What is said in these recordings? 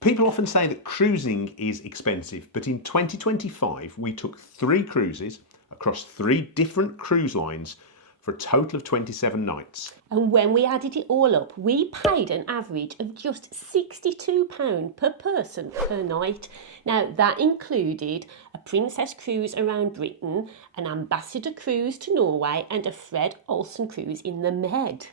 People often say that cruising is expensive, but in 2025 we took 3 cruises across 3 different cruise lines for a total of 27 nights. And when we added it all up, we paid an average of just £62 per person per night. Now, that included a Princess cruise around Britain, an Ambassador cruise to Norway, and a Fred Olsen cruise in the Med.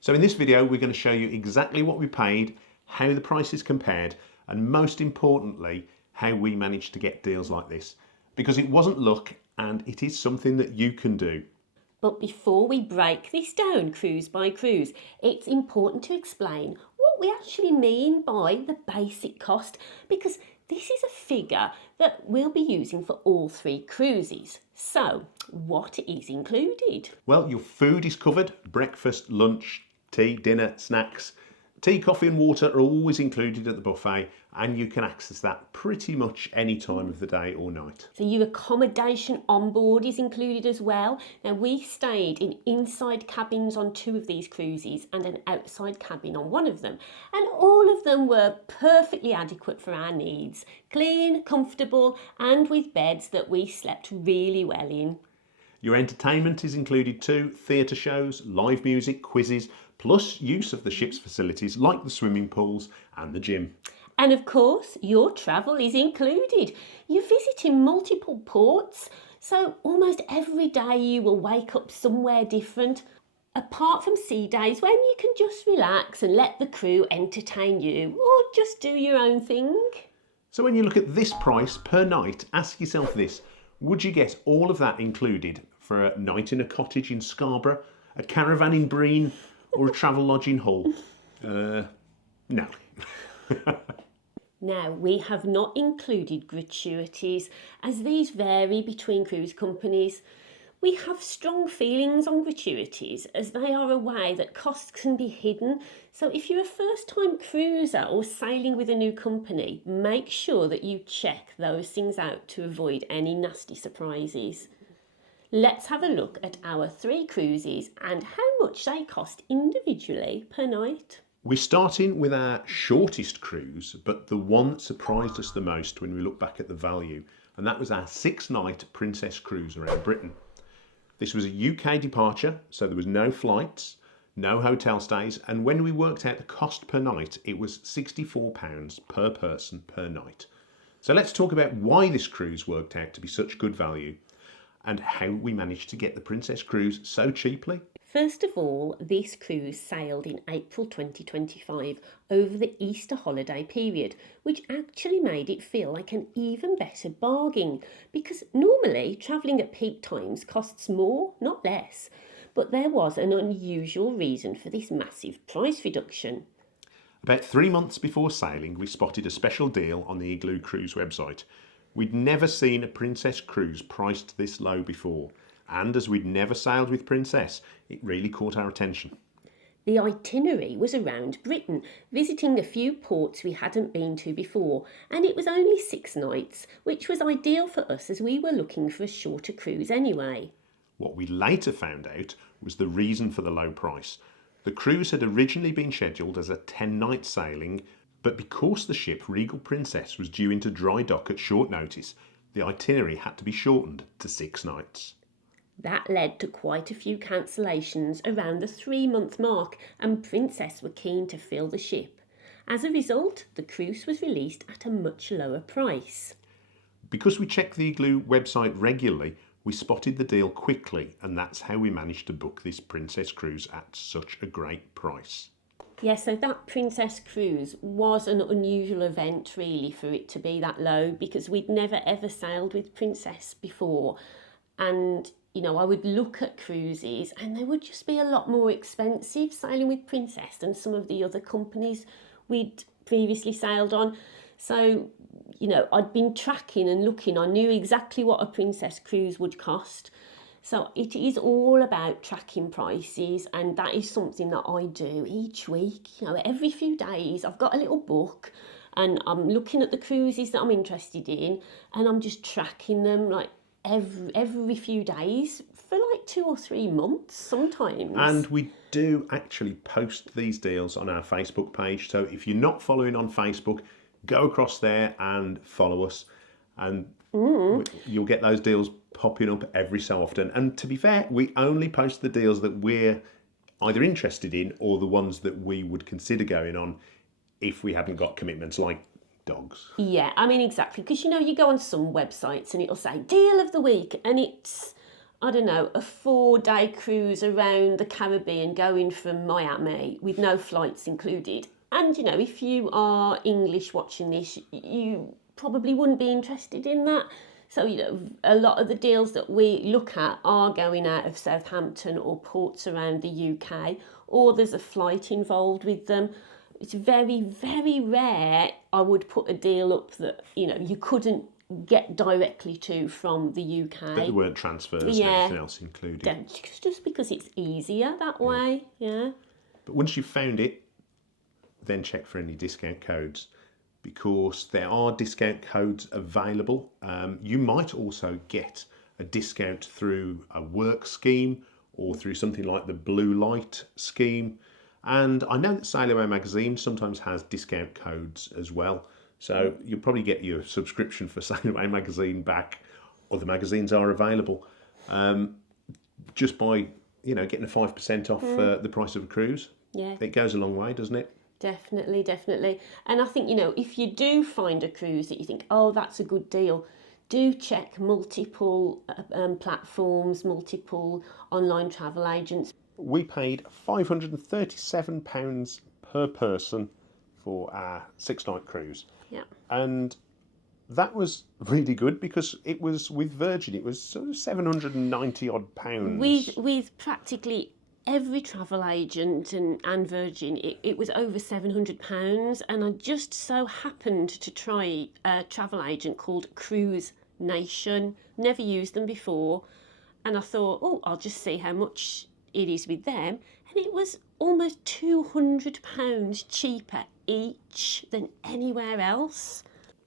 So in this video, we're going to show you exactly what we paid, how the prices compared, and most importantly, how we managed to get deals like this. Because it wasn't luck, and it is something that you can do. But before we break this down cruise by cruise, it's important to explain what we actually mean by the basic cost, because this is a figure that we'll be using for all 3 cruises. So, what is included? Well, your food is covered: breakfast, lunch, tea, dinner, snacks. Tea, coffee and water are always included at the buffet, and you can access that pretty much any time of the day or night. So your accommodation on board is included as well. Now, we stayed in inside cabins on 2 of these cruises and an outside cabin on 1 of them. And all of them were perfectly adequate for our needs. Clean, comfortable, and with beds that we slept really well in. Your entertainment is included too: theatre shows, live music, quizzes, plus use of the ship's facilities like the swimming pools and the gym. And of course, your travel is included. You visit in multiple ports, so almost every day you will wake up somewhere different. Apart from sea days when you can just relax and let the crew entertain you, or just do your own thing. So when you look at this price per night, ask yourself this: would you get all of that included for a night in a cottage in Scarborough, a caravan in Breen, or a travel lodge in Hull? No. Now, we have not included gratuities, as these vary between cruise companies. We have strong feelings on gratuities, as they are a way that costs can be hidden. So if you're a first-time cruiser or sailing with a new company, make sure that you check those things out to avoid any nasty surprises. Let's have a look at our 3 cruises and how much they cost individually per night. We're starting with our shortest cruise, but the one that surprised us the most when we look back at the value, and that was our 6-night Princess cruise around Britain. This was a UK departure, so there was no flights, no hotel stays, and when we worked out the cost per night, it was £64 per person per night. So let's talk about why this cruise worked out to be such good value, and how we managed to get the Princess cruise so cheaply. First of all, this cruise sailed in April 2025 over the Easter holiday period, which actually made it feel like an even better bargain, because normally travelling at peak times costs more, not less. But there was an unusual reason for this massive price reduction. About 3 months before sailing, we spotted a special deal on the Igloo Cruise website. We'd never seen a Princess cruise priced this low before, and as we'd never sailed with Princess, it really caught our attention. The itinerary was around Britain, visiting a few ports we hadn't been to before, and it was only 6 nights, which was ideal for us as we were looking for a shorter cruise anyway. What we later found out was the reason for the low price. The cruise had originally been scheduled as a 10-night sailing, but because the ship Regal Princess was due into dry dock at short notice, the itinerary had to be shortened to 6 nights. That led to quite a few cancellations around the 3-month mark, and Princess were keen to fill the ship. As a result, the cruise was released at a much lower price. Because we checked the Igloo website regularly, we spotted the deal quickly, and that's how we managed to book this Princess cruise at such a great price. Yeah, so that Princess cruise was an unusual event really for it to be that low, because we'd never ever sailed with Princess before. And I would look at cruises and they would just be a lot more expensive sailing with Princess than some of the other companies we'd previously sailed on. So, I'd been tracking and looking. I knew exactly what a Princess cruise would cost. So it is all about tracking prices, and that is something that I do each week. Every few days I've got a little book and I'm looking at the cruises that I'm interested in, and I'm just tracking them like every few days for like 2 or 3 months sometimes. And we do actually post these deals on our Facebook page. So if you're not following on Facebook, go across there and follow us, and you'll get those deals popping up every so often. And to be fair, we only post the deals that we're either interested in or the ones that we would consider going on if we hadn't got commitments like dogs. Yeah, I mean, exactly. Because, you go on some websites and it'll say deal of the week, and it's, I don't know, a 4-day cruise around the Caribbean going from Miami with no flights included. And, if you are English watching this, you probably wouldn't be interested in that. So, a lot of the deals that we look at are going out of Southampton or ports around the UK, or there's a flight involved with them. It's very, very rare I would put a deal up that, you couldn't get directly to from the UK. But there weren't transfers and everything else included. Just because it's easier that way, yeah. But once you've found it, then check for any discount codes, because there are discount codes available. You might also get a discount through a work scheme or through something like the Blue Light scheme. And I know that Sail Away magazine sometimes has discount codes as well. So you'll probably get your subscription for Sail Away magazine back. Other magazines are available just by getting a 5% off the price of a cruise. Yeah. It goes a long way, doesn't it? Definitely, definitely. And I think, if you do find a cruise that you think, oh, that's a good deal, do check multiple platforms, multiple online travel agents. We paid £537 per person for our 6-night cruise. Yeah. And that was really good because it was with Virgin. It was sort of 790 odd pounds. With practically every travel agent and Virgin, it was over £700. And I just so happened to try a travel agent called Cruise Nation. Never used them before. And I thought, oh, I'll just see how much it is with them. And it was almost £200 cheaper each than anywhere else.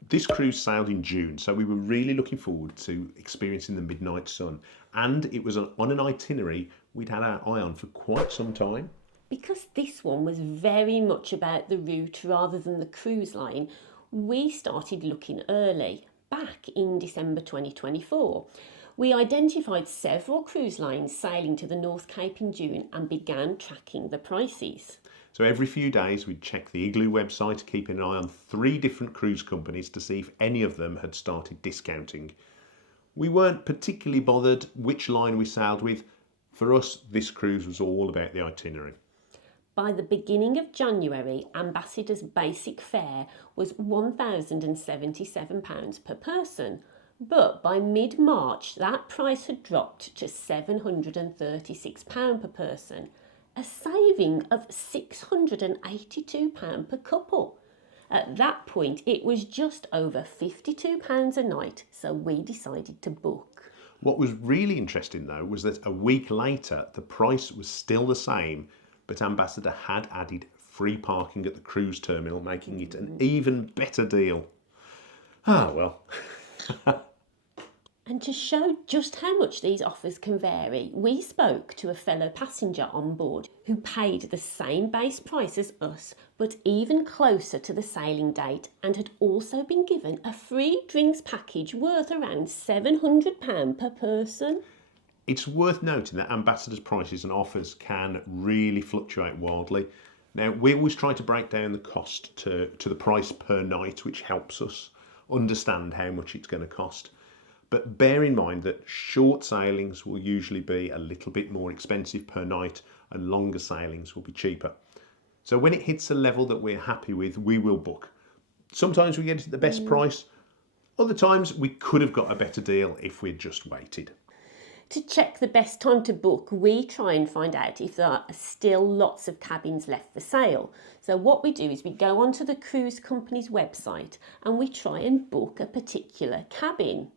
This cruise sailed in June, so we were really looking forward to experiencing the midnight sun. And it was on an itinerary we'd had our eye on for quite some time. Because this one was very much about the route rather than the cruise line, we started looking early, back in December 2024. We identified several cruise lines sailing to the North Cape in June and began tracking the prices. So every few days we'd check the Igloo website, keeping an eye on 3 different cruise companies to see if any of them had started discounting. We weren't particularly bothered which line we sailed with. For us, this cruise was all about the itinerary. By the beginning of January, Ambassador's basic fare was £1,077 per person. But by mid-March, that price had dropped to £736 per person, a saving of £682 per couple. At that point, it was just over £52 a night, so we decided to book. What was really interesting, though, was that a week later, the price was still the same, but Ambassador had added free parking at the cruise terminal, making it an even better deal. Ah, well. And to show just how much these offers can vary, we spoke to a fellow passenger on board who paid the same base price as us, but even closer to the sailing date, and had also been given a free drinks package worth around £700 per person. It's worth noting that Ambassador's prices and offers can really fluctuate wildly. Now, we always try to break down the cost to the price per night, which helps us understand how much it's going to cost. But bear in mind that short sailings will usually be a little bit more expensive per night and longer sailings will be cheaper. So when it hits a level that we're happy with, we will book. Sometimes we get it at the best price. Other times we could have got a better deal if we'd just waited. To check the best time to book, we try and find out if there are still lots of cabins left for sale. So what we do is we go onto the cruise company's website and we try and book a particular cabin.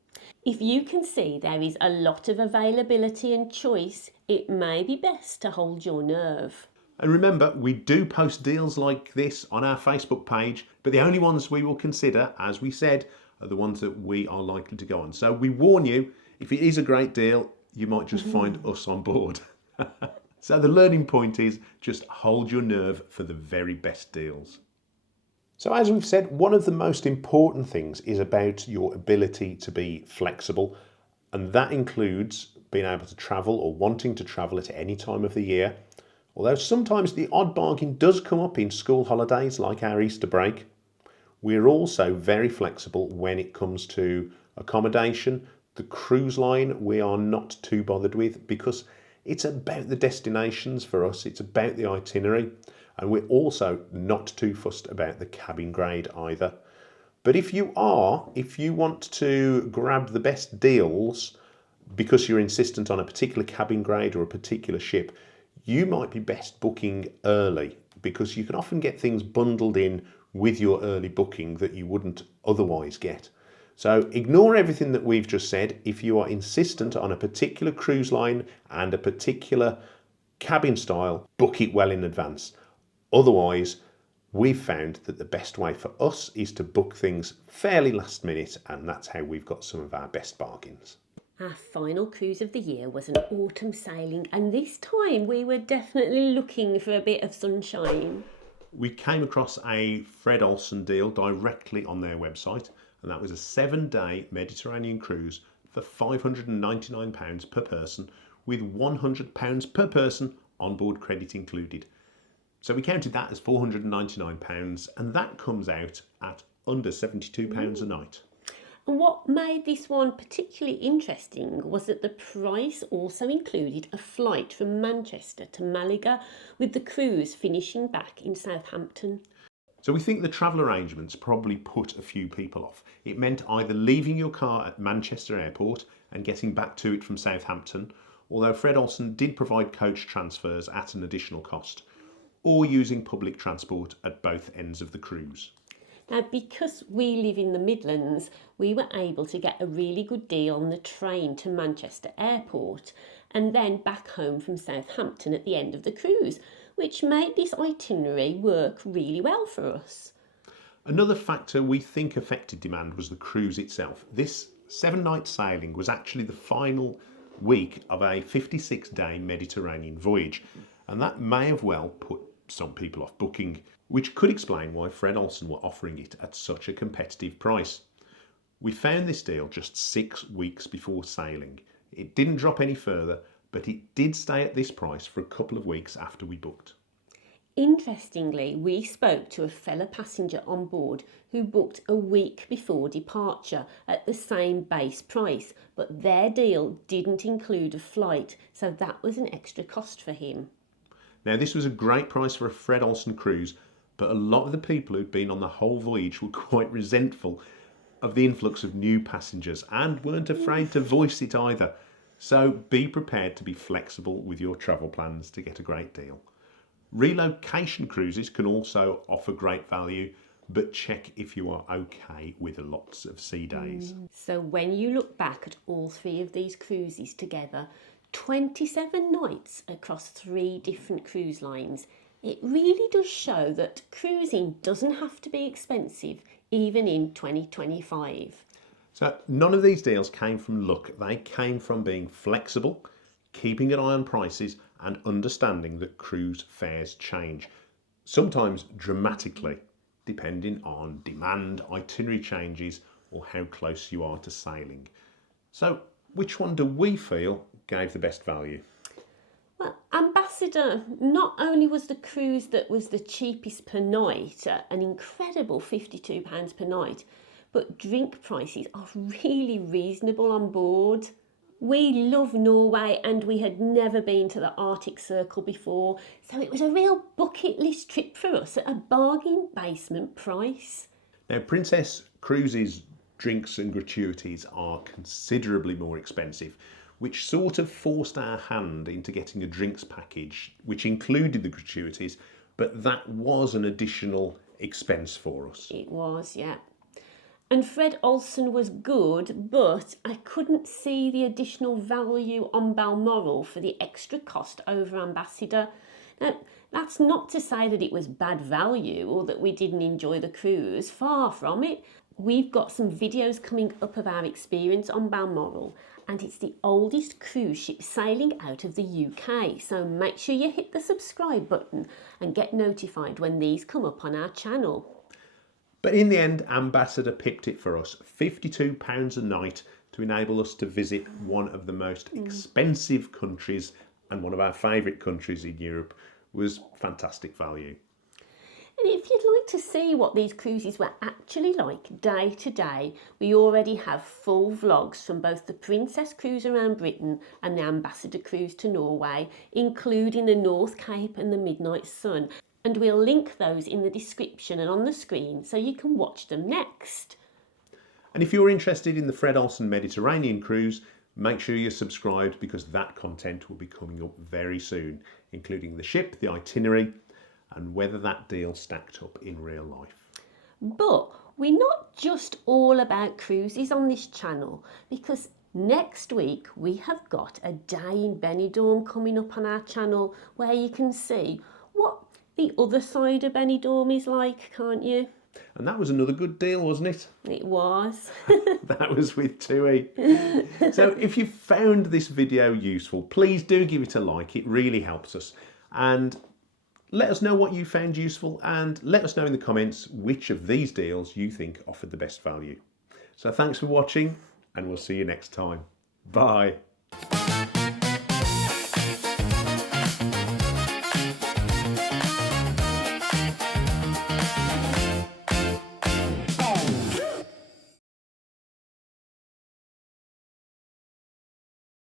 If you can see there is a lot of availability and choice, it may be best to hold your nerve. And remember, we do post deals like this on our Facebook page, but the only ones we will consider, as we said, are the ones that we are likely to go on. So we warn you, if it is a great deal, you might just find us on board. So the learning point is just hold your nerve for the very best deals. So as we've said, one of the most important things is about your ability to be flexible, and that includes being able to travel or wanting to travel at any time of the year. Although sometimes the odd bargain does come up in school holidays like our Easter break, we're also very flexible when it comes to accommodation. The cruise line we are not too bothered with because it's about the destinations for us, it's about the itinerary, and we're also not too fussed about the cabin grade either. But if you want to grab the best deals because you're insistent on a particular cabin grade or a particular ship, you might be best booking early because you can often get things bundled in with your early booking that you wouldn't otherwise get. So ignore everything that we've just said. If you are insistent on a particular cruise line and a particular cabin style, book it well in advance. Otherwise, we've found that the best way for us is to book things fairly last minute, and that's how we've got some of our best bargains. Our final cruise of the year was an autumn sailing, and this time we were definitely looking for a bit of sunshine. We came across a Fred Olsen deal directly on their website, and that was a 7-day Mediterranean cruise for £599 per person, with £100 per person on board credit included. So we counted that as £499, and that comes out at under £72 a night. And what made this one particularly interesting was that the price also included a flight from Manchester to Malaga, with the cruise finishing back in Southampton. So we think the travel arrangements probably put a few people off. It meant either leaving your car at Manchester Airport and getting back to it from Southampton, although Fred Olsen did provide coach transfers at an additional cost, or using public transport at both ends of the cruise. Now, because we live in the Midlands, we were able to get a really good deal on the train to Manchester Airport and then back home from Southampton at the end of the cruise, which made this itinerary work really well for us. Another factor we think affected demand was the cruise itself. This 7-night sailing was actually the final week of a 56-day Mediterranean voyage, and that may have well put some people off booking, which could explain why Fred Olsen were offering it at such a competitive price. We found this deal just 6 weeks before sailing. It didn't drop any further, but it did stay at this price for a couple of weeks after we booked. Interestingly, we spoke to a fellow passenger on board who booked a week before departure at the same base price, but their deal didn't include a flight, so that was an extra cost for him. Now, this was a great price for a Fred Olsen cruise, but a lot of the people who'd been on the whole voyage were quite resentful of the influx of new passengers and weren't afraid to voice it either. So be prepared to be flexible with your travel plans to get a great deal. Relocation cruises can also offer great value, but check if you are okay with lots of sea days. So when you look back at all 3 of these cruises together, 27 nights across 3 different cruise lines, it really does show that cruising doesn't have to be expensive even in 2025. So none of these deals came from luck. They came from being flexible, keeping an eye on prices, and understanding that cruise fares change, sometimes dramatically, depending on demand, itinerary changes, or how close you are to sailing. So which one do we feel gave the best value? Well, Ambassador, not only was the cruise that was the cheapest per night, an incredible £52 per night, but drink prices are really reasonable on board. We love Norway and we had never been to the Arctic Circle before, so it was a real bucket list trip for us at a bargain basement price. Now, Princess Cruises' drinks and gratuities are considerably more expensive, which sort of forced our hand into getting a drinks package, which included the gratuities, but that was an additional expense for us. It was, yeah. And Fred Olsen was good, but I couldn't see the additional value on Balmoral for the extra cost over Ambassador. Now, that's not to say that it was bad value or that we didn't enjoy the cruise, far from it. We've got some videos coming up of our experience on Balmoral, and it's the oldest cruise ship sailing out of the UK, so make sure you hit the subscribe button and get notified when these come up on our channel. But in the end, Ambassador picked it for us, £52 a night to enable us to visit one of the most expensive countries and one of our favourite countries in Europe. Was fantastic value. And if you'd like to see what these cruises were actually like day to day, we already have full vlogs from both the Princess Cruise around Britain and the Ambassador Cruise to Norway, including the North Cape and the Midnight Sun. And we'll link those in the description and on the screen so you can watch them next. And if you're interested in the Fred Olsen Mediterranean cruise, make sure you're subscribed because that content will be coming up very soon, including the ship, the itinerary, and whether that deal stacked up in real life. But we're not just all about cruises on this channel, because next week we have got a day in Benidorm coming up on our channel where you can see what the other side of Benidorm is like, can't you? And that was another good deal, wasn't it? It was. That was with TUI. So if you found this video useful, please do give it a like. It really helps us. And let us know what you found useful, and let us know in the comments which of these deals you think offered the best value. So thanks for watching, and we'll see you next time. Bye.